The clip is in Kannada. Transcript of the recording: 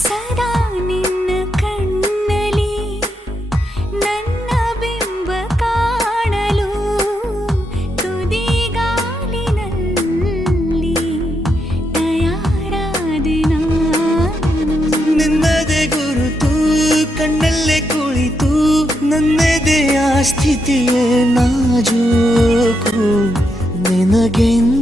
ಸದಾ ನಿನ್ನ ಕಣ್ಣಲಿ ನನ್ನ ಬಿಂಬ ಕಾಣಲು ತುದಿಗಾಲಿನಲ್ಲಿ ತಯಾರಾದೆ ನಾನು. ನಿನ್ನದೇ ಗುರುತು ಕಣ್ಣಲ್ಲೇ ಕುಳಿತು ನನ್ನದೆಯ ಸ್ಥಿತಿಯೇ ನಾಜೂಕು ನಿನಗೆಂದು